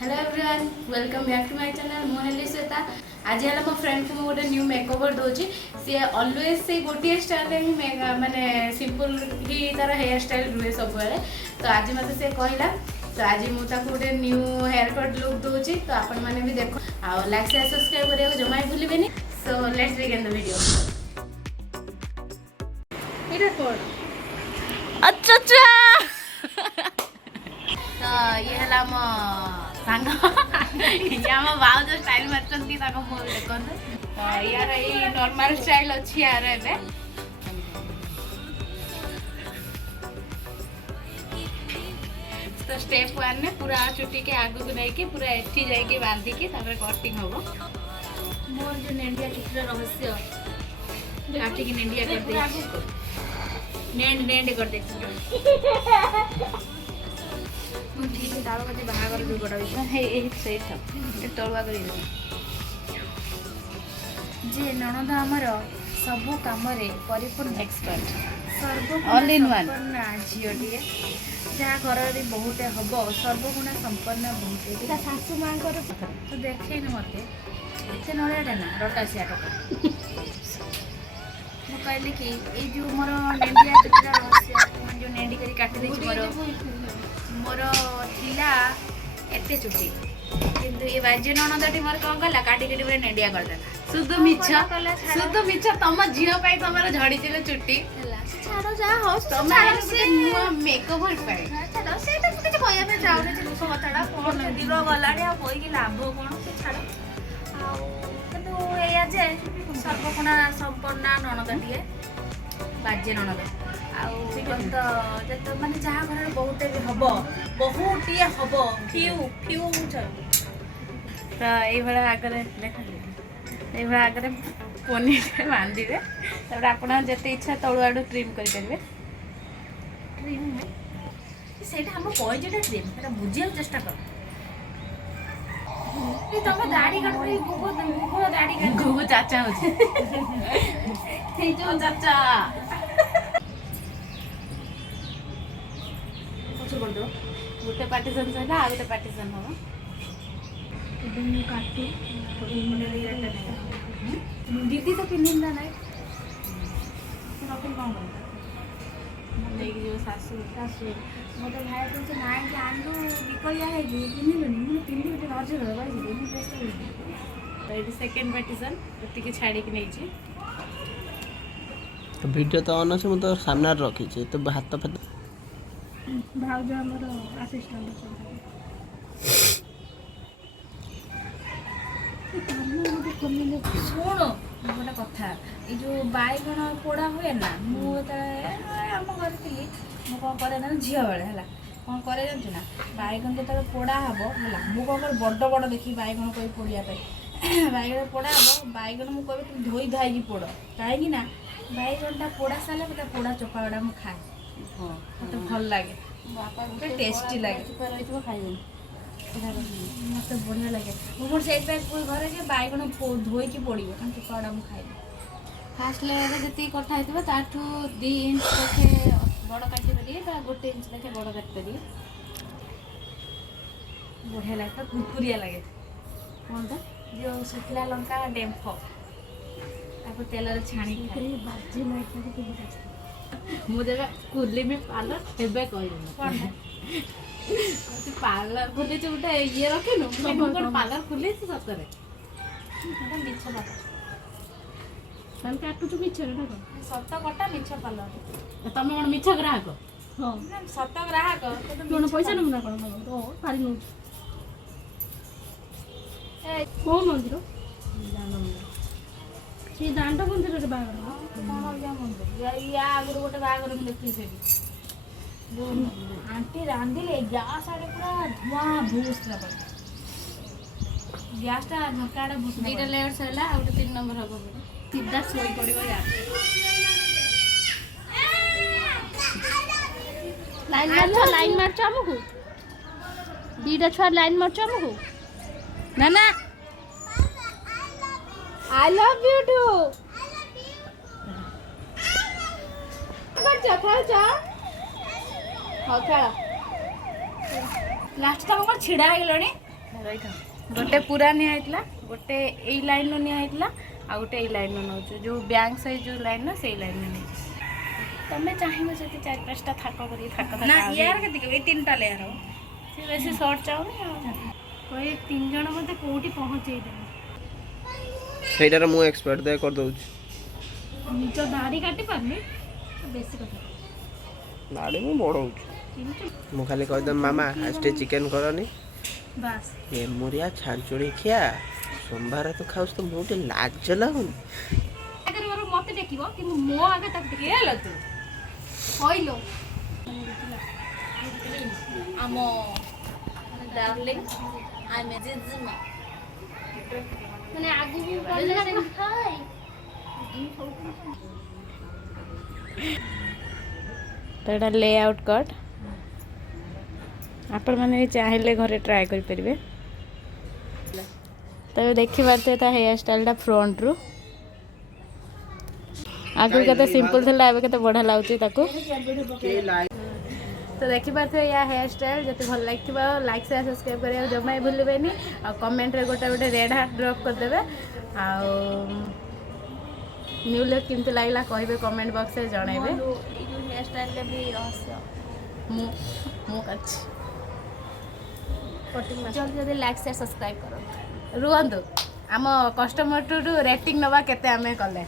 Hello everyone welcome back to my channel मोहली श्वेता। आज है मो फ्रेंड को गोटे न्यू मेकओवर दूसरी सी अलवेज से गोटे स्टाइल ही माने सिंपल ही तार हेयर स्टाइल रुहे सब तो आज मत से कहला तो आज मुझे गोटे न्यू हेयर कट लुक दूसरी तो आपण मैंने भी देखो आ लाइक शेयर सब्सक्राइब करने को जमा ही भूलिए। So let's begin the video. इधर कौन अच्छा अच्छा तो ये है मो सांग ये आम भाउज स्टाइल मारचंती ताको मो देखन तो यार ये नॉर्मल स्टाइल अछि यार एबे तो स्टेप 1 में पूरा चुटी के आगु को नहीं के पूरा एठी जाई के बांधी के तापर कटिंग होबो। मोर जो नेंडिया चुटी रहस्य काटी के नेंडिया कर दे नेंड कर दे ठीक है तार मते बाहागर जो बड़ा विषय है ए सेट था तळवा करी जे ननद हमर सब काम रे परिपूर्ण एक्सपर्ट सर्व ऑल इन वन ना झियोटिए जहाँ घर रे बहुत हबो सर्वगुण संपन्न बहुत एटा सासु मां कर तो देखे न मते एते नळेडा ना रटासिया टका मो कहली कि ए जो मोर नेंडिया चित्रा रहस्य जो नेंडी करी काटी दे मोर थिला एते चुटी किंतु ये बाजे ननदटी मोर कौन कला काटी काटी पूरा नेंडिया कर देला शुद्ध मिछ तम झियो पाई तमर झड़ी चिले चुटी छाड़ो जा हो तमर से नुवा मेकओवर पाई छाड़ो से तो कुछ कहया पे जाउने जे सो कथाडा कोन दिरो गलाडी आ कोई की लाभ कोन से छाड़ो आ किंतु एया जे सर्वगुणा संपन्न ननदटिए बाजे ननद तो माने जहाँ घर बहुत हम बहुत हम फ्यू फ्यू तो ये आगे देख ये आगे पनी बांधे तापर आप जिते इच्छा तलु आड़ ट्रिम करेंगे ट्रिम से ट्रिम बुझे चेष्टा कर तुम दाढ़ी काट दाढ़ी गुगु चाचा हो चाचा गोटे पार्टीशन सैला आ गोटे पार्टीशन हम काटू दीदी तो पिंधा ना कौन लेकिन जो सासू सासू मत भाई कहते ना कि आंदू निकलिया है पिंधलुनि मुझे पिंधि गोटे नजर तो ये सेकेंड पार्टीशन ये छाड़ी नहीं वीडियो तो ऑन अच्छे मुझे सामने रखी तो हाथ फात भाउज हमर असिस्टेंट शुण गोटे कथा ये जो बैगण पोड़ा हुए ना मुझे आम घर थी मुझे कौन करे झील बेले है कौन करे जानते ना बैगण जो पोड़ा हम है मुझे कौन कर बड़ बड़ देखी बैगण कह पोड़ापी बैगण पोड़ा हम बैगण मुझे कह तुम धोई धाई पोड़ कहीं बैगणटा पोड़ा सारे मतलब पोड़ा चोपा गुड़ा मुझे खाए मत भल लगे टेस्टी लगे मत बढ़िया लगे मुझे से घर से बैगण धोई की पड़ो चोपा मुझे खाई फास्ट लेयर जी कटा ताठू 2 इंच देखे बड़ काटी पारे गोटे इंच देखे बड़ काटी पारे बढ़िया लगे कुरकुरिया लगे कौन तो जो शुखला लंका डेम्फ तेल छाणी मुझे कुली में पार्लर हेबे कहूँ पार्लर खोली गोटे ये रखे नु पार्लर खोली सतरे काटुचु मिछ सत कटा मिछ पार्लर तुम कौन मिछ ग्राहक हाँ सत ग्राहक कौन पैसा नमु ना कौन तो पारी नु कौ मंदिर से दांड मंदिर बाहर या आगुरी गोटे बाहर देखी से आंटी रांधिले गैस आड़े पूरा धुआं भूस गैसटा झकाड़ा भूस दुईटा लेयर सरला आ गोटे 3 नंबर हम सीधा सोई पड़ो यार लाइन मारछ हमकु दुईटा छुआ लाइन मारछ हमकु ना ना I love you too. खेल हाँ खेल लास्ट टाइम छिड़ा है गलानी गोटे पूरा निया गोटे ए लाइन रो निया आ गोटे ए लाइन रो नौछ जो बैंक साइज जो लाइन ना से लाइन में तमे चाहिबो जति 4-5टा थाक करी थाक ना यार के दिके ए 3टा लेयर हो से वैसे शॉर्ट चाउनी कोई 3 जण मते कोठी पहुंचै दे ସେଇଟାରେ ମୁଁ ଏକ୍ସପର୍ଟ ଦେ କରି ଦଉଛି निज दाढ़ी काटी पारनी बेसी कथा ଦାଢ଼ି ମୁଁ ବଢ଼ଉଛି ମୁଁ ଖାଲି କହିଦେବି ମାମା ଆଜି ଟିକେ ଚିକେନ୍ କରନି बस ଏ ମୁରିଆ ଛାଞ୍ଚୁଳି ଖିଆ सोमवार तो खाऊस तो बहुत लाज लगुन अगर मोर मते देखिबो कि मो आगे तक देखि ल तू होइलो आमो डार्लिंग आई एम जिजमा माने आगु भी खाई तो एटा लेआउट कट आपण माने चाहिले घरे ट्राई करि परिबे तो देखि पारते ता हेयर स्टाइल फ्रंट रू आगु केते सिंपल थला एबे केते बढ़ा लाउची ताको तो देखि पारते या हेयर स्टाइल जते भल लागिबा लाइक शेयर सब्सक्राइब करिया जमाई भूलबेनी आ कमेंट रे गोटे रेड हार्ट ड्रॉप कर देबे आ न्यू लुक किंतु लागला कहबे कमेंट बॉक्स रे जणाइबे हेयर स्टाइल ले भी रहस्य मु कछ जल्दी जल्दी लाइक शेयर सब्सक्राइब करो रुहंतु आम कस्टमर टू रेटिंग नवा केते आमे कले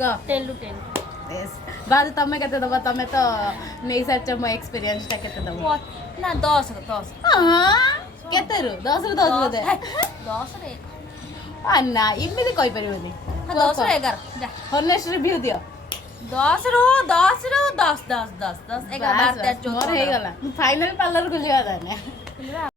क 10 टू 10 यस बाद तमे केते दबा तमे तो नै सच मो एक्सपीरियंस ता केते दबा ना 10 हां केते रु 10 रु 10 दे 10 रे अन्ना इमे कहि परिबोनी 10 रे 11 जा हॉनेस्ट रिव्यू दियो 10 रु 10 11 12 13 14 मोर हे गला फाइनल पार्लर को लिया जाने